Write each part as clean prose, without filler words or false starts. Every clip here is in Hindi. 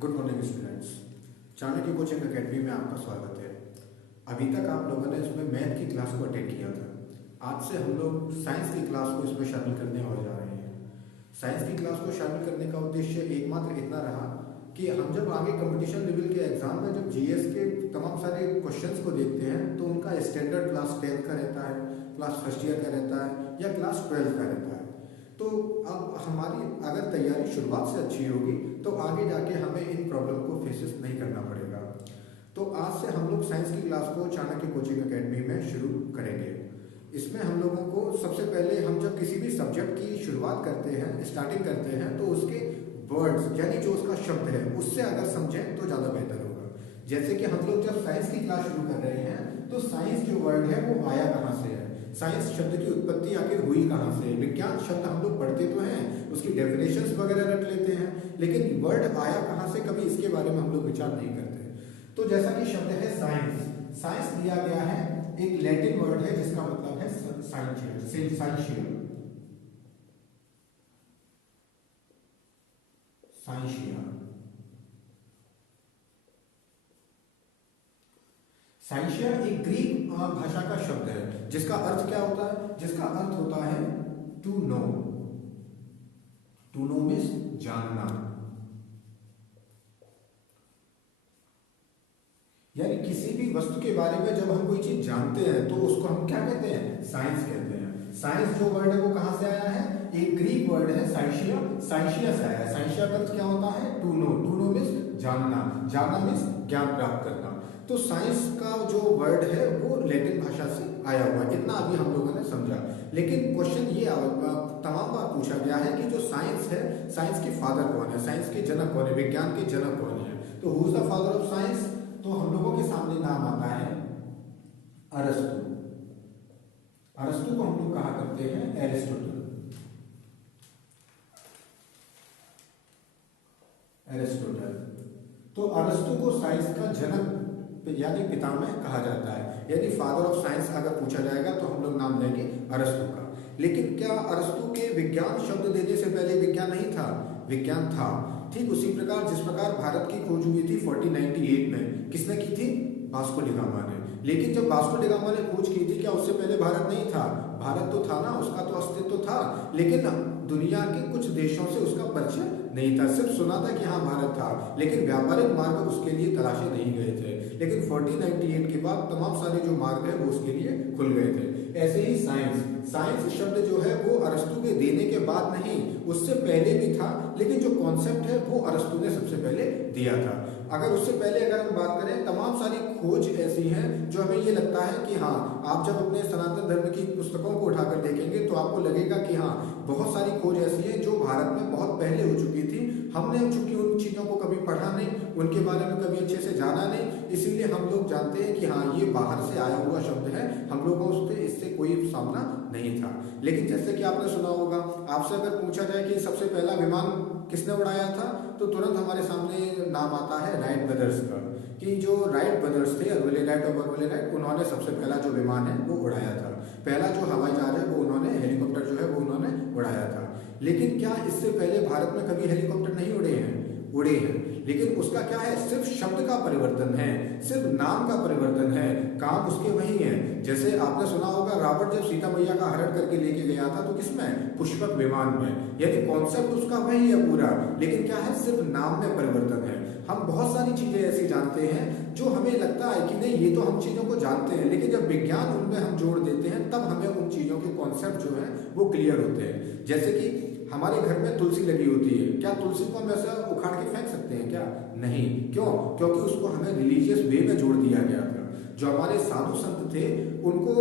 Good morning students. Chanakya coaching academy में आपका स्वागत है। अभी तक आप लोगों ने इसमें मैथ की क्लास को अटेंड किया था। आज से हम लोग साइंस की क्लास को इसमें शामिल करने और जा रहे हैं। साइंस की क्लास को शामिल करने का उद्देश्य एकमात्र इतना रहा कि हम जब आगे कंपटीशन लेवल के एग्जाम में जब जीएस के तमाम सारे क्वेश्चंस को देखते हैं तो उनका स्टैंडर्ड क्लास 10 का रहता है, क्लास फर्स्ट ईयर का रहता है या क्लास 12 का रहता है। तो अब हमारी अगर तैयारी शुरुआत से अच्छी होगी तो आगे जाके हमें इन प्रॉब्लम को फेसेस नहीं करना पड़ेगा। तो आज से हम लोग साइंस की क्लास को चाणक्य कोचिंग अकेडमी में शुरू करेंगे। इसमें हम लोगों को सबसे पहले हम जब किसी भी सब्जेक्ट की शुरुआत करते हैं, स्टार्टिंग करते हैं, तो उसके वर्ड्स यानी जो उसका शब्द है उससे अगर समझें तो ज़्यादा बेहतर होगा। जैसे कि हम लोग जब साइंस की क्लास शुरू कर रहे हैं तो साइंस जो वर्ड है वो आया कहाँ से है, साइंस शब्द की उत्पत्ति आखिर हुई कहाँ से। विज्ञान शब्द हम लोग पढ़ते तो हैं, उसकी डेफिनेशंस वगैरह रट लेते हैं, लेकिन वर्ड आया कहाँ से कभी इसके बारे में हम लोग विचार नहीं करते। तो जैसा कि शब्द है साइंस, साइंस दिया गया है, एक लैटिन वर्ड है जिसका मतलब है साइंशियल। साइंशिया एक ग्रीक भाषा का शब्द है जिसका अर्थ क्या होता है, जिसका अर्थ होता है to know. To know means जानना, यानी किसी भी वस्तु के बारे में जब हम कोई चीज जानते हैं तो उसको हम क्या कहते हैं, साइंस कहते हैं। साइंस जो वर्ड है वो कहां से आया है, एक ग्रीक वर्ड है साइंशिया, साइंशिया से आया है। साइंशिया का अर्थ क्या होता है, to know. To know means जानना, जानना मीन्स ज्ञान प्राप्त करना। तो साइंस का जो वर्ड है वो लैटिन भाषा से आया हुआ है, इतना अभी हम लोगों ने समझा। लेकिन क्वेश्चन ये तमाम बार पूछा गया है कि जो साइंस है, साइंस के फादर कौन है, साइंस के जनक कौन है, विज्ञान के जनक कौन है। तो who is the father of science, तो हम लोगों के सामने नाम आता है अरस्तु। अरस्तु को हम लोग कहा करते हैं एरिस्टोटल। एरिस्टोटल तो अरस्तु को साइंस का जनक यानी पितामह कहा जाता है, यानी फादर ऑफ साइंस अगर पूछा जाएगा तो हम लोग नाम लेंगे अरस्तु का। लेकिन क्या अरस्तु के विज्ञान शब्द देने से पहले विज्ञान नहीं था, विज्ञान था। ठीक उसी प्रकार जिस प्रकार भारत की खोज हुई थी 1498 में, किसने की थी, वास्को डी गामा ने। लेकिन जब वास्को डी गामा ने खोज की थी क्या उससे पहले भारत नहीं था, भारत तो था ना, उसका तो अस्तित्व था, लेकिन दुनिया के कुछ देशों से उसका परिचय नहीं था। सिर्फ सुना था कि हाँ भारत था, लेकिन व्यापारिक मार्ग उसके लिए तलाशे नहीं गए थे। लेकिन 1498 के बाद तमाम सारे जो मार्ग है वो उसके लिए खुल गए थे। ऐसे ही साइंस, साइंस शब्द जो है वो अरस्तु के देने के बाद नहीं, उससे पहले भी था, लेकिन जो कॉन्सेप्ट है वो अरस्तु ने सबसे पहले दिया था। अगर उससे पहले अगर हम बात करें, तमाम सारी खोज ऐसी हैं जो हमें ये लगता है कि हाँ, आप जब अपने सनातन धर्म की पुस्तकों को उठाकर देखेंगे तो आपको लगेगा कि हाँ बहुत सारी खोज ऐसी है जो भारत में बहुत पहले हो चुकी थी। हमने चूंकि उन चीजों को कभी पढ़ा नहीं, उनके बारे में कभी अच्छे से जाना नहीं, इसीलिए हम लोग जानते हैं कि हाँ ये बाहर से आया हुआ शब्द है, हम लोगों को इससे कोई सामना नहीं था। लेकिन जैसे कि आपने सुना होगा, आपसे अगर पूछा जाए कि सबसे पहला विमान किसने उड़ाया था, तो तुरंत हमारे सामने नाम आता है राइट ब्रदर्स का, कि जो राइट ब्रदर्स थे, अर्विले राइट और बर्विले राइट, उन्होंने सबसे पहला जो विमान है वो उड़ाया था। पहला जो हवाई जहाज है वो उन्होंने, हेलीकॉप्टर जो है वो उन्होंने उड़ाया था। लेकिन क्या इससे पहले भारत में कभी हेलीकॉप्टर नहीं उड़े हैं, उड़े हैं, लेकिन उसका क्या है, सिर्फ शब्द का परिवर्तन है, सिर्फ नाम का परिवर्तन है, काम उसके वही है। जैसे आपने सुना होगा रावण जब सीता मैया का हरण करके लेके गया था तो किसमें, पुष्पक विमान में, यानी कॉन्सेप्ट उसका वही है पूरा, लेकिन क्या है, सिर्फ नाम में परिवर्तन है। हम बहुत सारी चीजें ऐसी जानते हैं जो हमें लगता है कि नहीं ये तो हम चीजों को जानते हैं, लेकिन जब विज्ञान उनमें हम जोड़ देते हैं तब हमें उन चीजों के कॉन्सेप्ट जो है वो क्लियर होते हैं। जैसे कि हमारे घर में तुलसी लगी होती है, क्या तुलसी को हम ऐसा उखाड़ के फेंक सकते हैं क्या, नहीं। क्यों, क्योंकि उसको हमें रिलीजियस वे में जोड़ दिया गया था। जो हमारे साधु संत थे उनको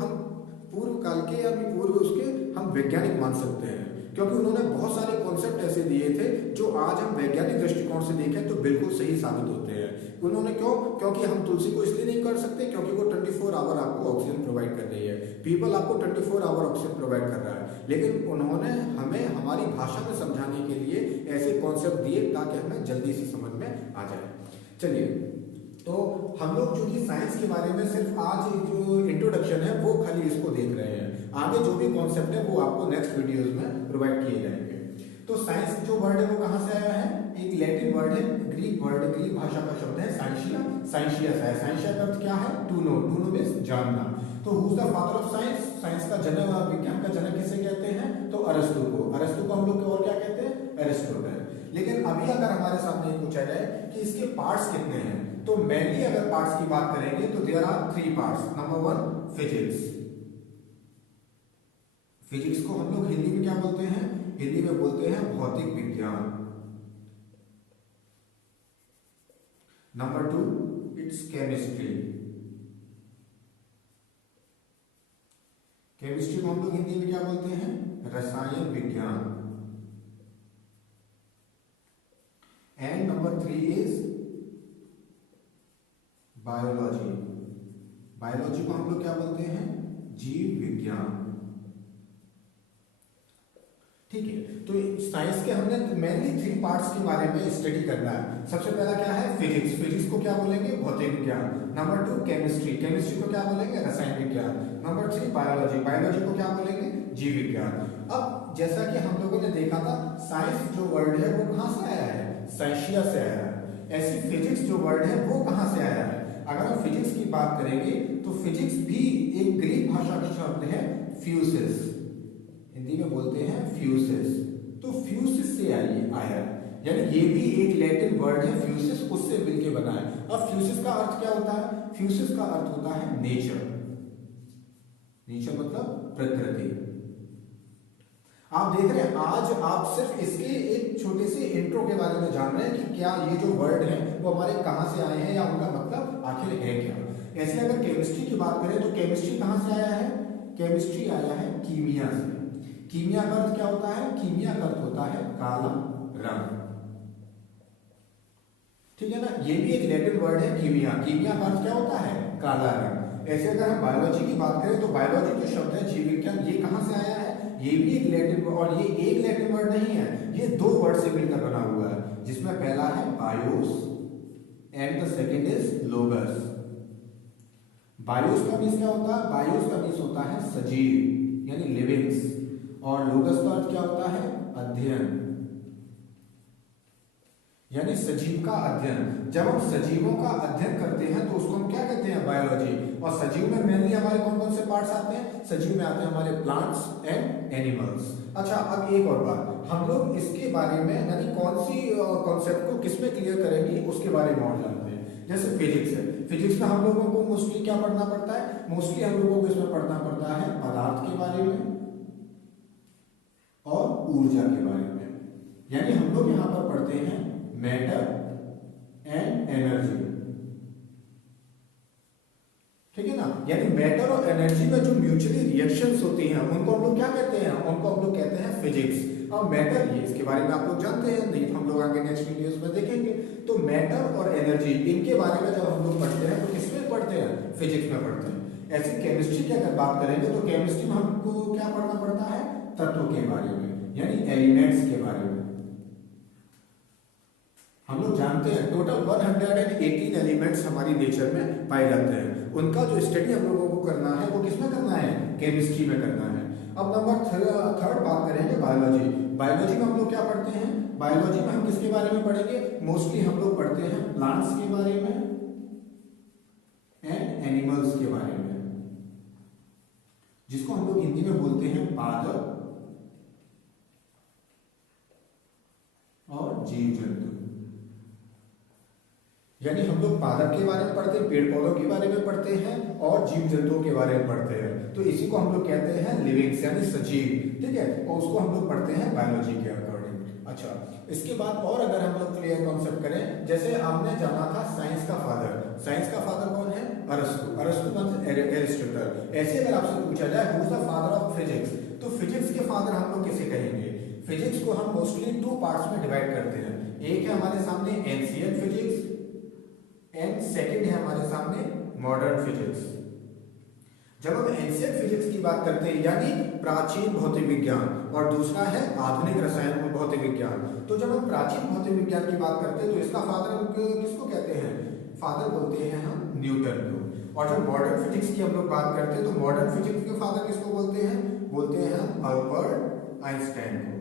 हम पूर्व काल के या पूर्व उसके हम वैज्ञानिक मान सकते हैं, क्योंकि उन्होंने बहुत सारे कॉन्सेप्ट ऐसे दिए थे जो आज हम वैज्ञानिक दृष्टिकोण से देखें तो बिल्कुल सही साबित होते हैं। उन्होंने क्यों, क्योंकि हम तुलसी को इसलिए नहीं कर सकते क्योंकि वो 24 आवर आपको ऑक्सीजन प्रोवाइड कर रही है, पीपल आपको 24 आवर ऑक्सीजन प्रोवाइड कर रहा है, लेकिन उन्होंने हमें हमारी भाषा में समझाने के लिए ऐसे कॉन्सेप्ट दिए ताकि हमें जल्दी से समझ में आ जाए। चलिए, तो हम लोग जो कि साइंस के बारे में सिर्फ आज जो इंट्रोडक्शन है वो खाली इसको देख रहे हैं, आगे जो भी कॉन्सेप्ट है वो आपको नेक्स्ट वीडियोस में प्रोवाइड किए जाएंगे। तो साइंस जो वर्ड है वो कहाँ से आया है? एक लैटिन वर्ड है, ग्रीक वर्ड, ग्रीक भाषा का शब्द है साइंशिया, साइंशिया से आया। साइंशिया का अर्थ क्या है? To know, to know means जानना। तो who is the father of science? Science का जनक, विज्ञान का जनक किसे कहते हैं? तो अरस्तु को। अरस्तु को हम लोग और क्या कहते हैं? एरिस्टोटल। लेकिन अभी अगर हमारे सामने पूछा जाए कि इसके पार्ट्स कितने हैं, तो मेनली अगर पार्ट्स की बात करेंगे तो there are 3 parts. Number 1 physics. Physics को हम लोग हिंदी में क्या बोलते हैं? हिंदी में बोलते हैं भौतिक विज्ञान। Number 2 it's chemistry. केमिस्ट्री को हम लोग हिंदी में क्या बोलते हैं? रसायन विज्ञान। And number 3 is biology. Biology को हम लोग क्या बोलते हैं? जीव विज्ञान। ठीक है, तो साइंस के हमने मेनली 3 पार्ट्स के बारे में स्टडी करना है। सबसे पहला क्या है? फिजिक्स। फिजिक्स को क्या बोलेंगे? भौतिक विज्ञान। Number 2 chemistry. केमिस्ट्री को क्या बोलेंगे? रसायन विज्ञान। Number 3 biology. बायोलॉजी को क्या बोलेंगे? जीव विज्ञान। अब जैसा कि हम लोगों ने देखा था, साइंस जो वर्ड है वो कहां से आया है? साइंशिया से आया है। ऐसी फिजिक्स जो वर्ड है वो कहां से आया है? अगर हम फिजिक्स की बात करेंगे तो फिजिक्स भी एक ग्रीक भाषा का शब्द है फ्यूसिस। हिंदी में बोलते हैं फ्यूसिस। तो फ्यूसिस से आया, यानी ये भी एक लैटिन वर्ड है फ्यूसिस, उससे मिलके बना है। अब फ्यूसिस का अर्थ क्या होता है? फ्यूसिस का अर्थ होता है नेचर। नेचर मतलब प्रकृति। आप देख रहे हैं आज आप सिर्फ इसके एक छोटे से इंट्रो के बारे में जान रहे हैं कि क्या ये जो वर्ड है वो हमारे कहां से आए हैं या उनका मतलब आखिर है क्या। ऐसे अगर केमिस्ट्री की बात करें तो केमिस्ट्री कहां से आया है? केमिस्ट्री आया है कीमिया से। कीमिया का अर्थ क्या होता है? कीमिया का अर्थ होता है काला रंग। ठीक है ना, ये भी एक लैटिन वर्ड है कीमिया। कीमिया का अर्थ क्या होता है? काला रंग। ऐसे अगर हम बायोलॉजी की बात करें तो बायोलॉजी जो शब्द है जीव विज्ञान, ये कहां से आया है? ये भी एक लैटिन, और ये एक लैटिन वर्ड नहीं है, ये 2 वर्ड से मिलकर बना हुआ है, जिसमें पहला है BIOS and the second is लोगस। BIOS का मीन्स क्या होता है? बायोस का मीन्स होता है सजीव यानी लिविंग्स, और लोगस का अर्थ क्या होता है? अध्ययन यानी सजीव का अध्ययन। जब हम सजीवों का अध्ययन करते हैं तो उसको हम क्या कहते हैं? बायोलॉजी। और सजीव में मेनली हमारे कौन कौन से पार्ट्स आते हैं? सजीव में आते हैं हमारे प्लांट्स एंड एनिमल्स। अच्छा, अब एक और बात, हम लोग इसके बारे में यानी कौन सी कॉन्सेप्ट को किसमें क्लियर करेंगे उसके बारे में और जानते हैं। जैसे फिजिक्स है, फिजिक्स में हम लोगों को मोस्टली क्या पढ़ना पड़ता है? मोस्टली हम लोगों को इसमें पढ़ना पड़ता है पदार्थ के बारे में और ऊर्जा के बारे में। यानी हम लोग यहां पर पढ़ते हैं मैटर एंड एनर्जी। ठीक है ना, यानी मैटर और एनर्जी में जो म्यूचुअली रिएक्शंस होती हैं उनको हम लोग क्या कहते हैं? उनको हम लोग कहते हैं फिजिक्स। और मैटर, ये इसके बारे में आप लोग जानते हैं, नहीं तो हम लोग आगे नेक्स्ट वीडियोस में देखेंगे। तो मैटर और एनर्जी, इनके बारे में जब हम लोग पढ़ते हैं तो किसमें पढ़ते हैं? फिजिक्स में पढ़ते हैं। ऐसी केमिस्ट्री की अगर बात करेंगे तो केमिस्ट्री में हमको क्या पढ़ना पड़ता है? तत्वों के बारे में यानी एलिमेंट्स के बारे में। हम लोग जानते हैं टोटल 118 एलिमेंट्स हमारी नेचर में पाए जाते हैं। उनका जो स्टडी हम लोगों को करना है वो किसमें करना है? केमिस्ट्री में करना है। अब नंबर 3 बात करेंगे बायोलॉजी। बायोलॉजी में हम लोग क्या पढ़ते हैं? बायोलॉजी में हम किसके बारे में पढ़ेंगे? मोस्टली हम लोग पढ़ते हैं प्लांट्स के बारे में एंड एनिमल्स के बारे में, जिसको हम लोग हिंदी में बोलते हैं पादप और जीव जंतु। यानी हम लोग पादप के बारे में पढ़ते हैं, पेड़ पौधों के बारे में पढ़ते हैं और जीव जंतुओं के बारे में पढ़ते हैं। तो इसी को हम लोग कहते हैं लिविंग्स यानी सजीव। ठीक है, और उसको हम लोग पढ़ते हैं बायोलॉजी के अकॉर्डिंग। अच्छा, इसके बाद और अगर हम लोग क्लियर कॉन्सेप्ट करें, जैसे आपने जाना था साइंस का फादर। साइंस का फादर कौन है? अरस्तु। अरस्तु मतलब एरिस्टोटल। ऐसे अगर आपसे पूछा जाए who is the father of physics, तो फिजिक्स के फादर हम लोग किसे कहेंगे? फिजिक्स को हम मोस्टली 2 पार्ट्स में डिवाइड करते हैं। एक है हमारे सामने एंशिएंट फिजिक्स एंड सेकंड है हमारे सामने मॉडर्न फिजिक्स। जब हम एंशिएंट फिजिक्स की बात करते हैं यानी प्राचीन भौतिक विज्ञान, और दूसरा है आधुनिक रसायन और भौतिक विज्ञान। तो जब हम प्राचीन भौतिक विज्ञान की बात करते हैं तो इसका फादर हम किसको कहते हैं? फादर बोलते हैं हम न्यूटन को। और जब मॉडर्न फिजिक्स की हम लोग बात करते हैं तो मॉडर्न फिजिक्स के फादर किसको बोलते हैं? बोलते हैं हम अल्बर्ट आइंस्टाइन को।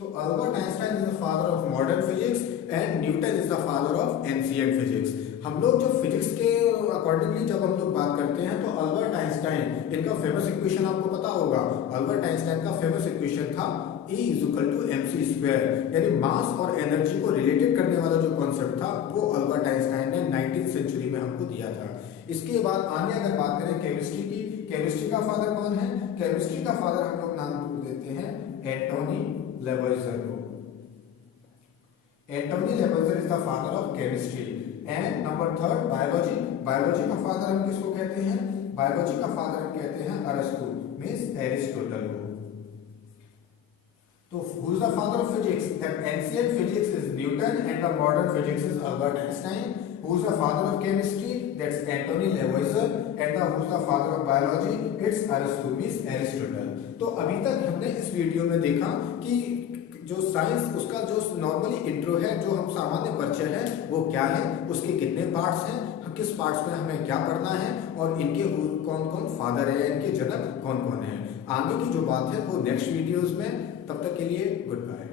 तो Albert Einstein is the father of modern physics and Newton is the father of ancient physics. हम लोग जो फिजिक्स के अकॉर्डिंगली जब हम लोग बात करते हैं तो अल्बर्ट आइंस्टाइन, इनका फेमस इक्वेशन आपको पता होगा। अल्बर्ट आइंस्टाइन का फेमस इक्वेशन था E equal to mc square, यानी मास और एनर्जी को रिलेटेड करने वाला जो कॉन्सेप्ट था वो अल्बर्ट आइंस्टाइन ने 19th सेंचुरी में हमको दिया था। इसके बाद आगे अगर बात करें केमिस्ट्री की, केमिस्ट्री का फादर कौन है? केमिस्ट्री का फादर हम लोग नाम देते हैं एंटोनी लेवोइजर को। Antoine Lavoisier is the father of chemistry. And number third biology. Biology का फादर हम किसको कहते हैं? बायोलॉजी का फादर हम कहते हैं अरस्तु, मींस एरिस्टोटल को। तो who is the father of physics? That ancient physics is Newton and the modern physics is Albert Einstein. Who is the father of chemistry? That's Anthony Lavoisier. And who is the father of biology? It's Aristotle, means Aristotle. तो अभी तक हमने इस वीडियो में देखा कि जो साइंस उसका जो नॉर्मली इंट्रो है, जो हम सामान्य परिचय है वो क्या है, उसके कितने पार्ट्स हैं, किस पार्ट्स में हमें क्या पढ़ना है और इनके कौन कौन फादर है, इनके जनक कौन कौन है। आगे की जो बात है वो नेक्स्ट वीडियोस में। तब तक के लिए गुड बाय।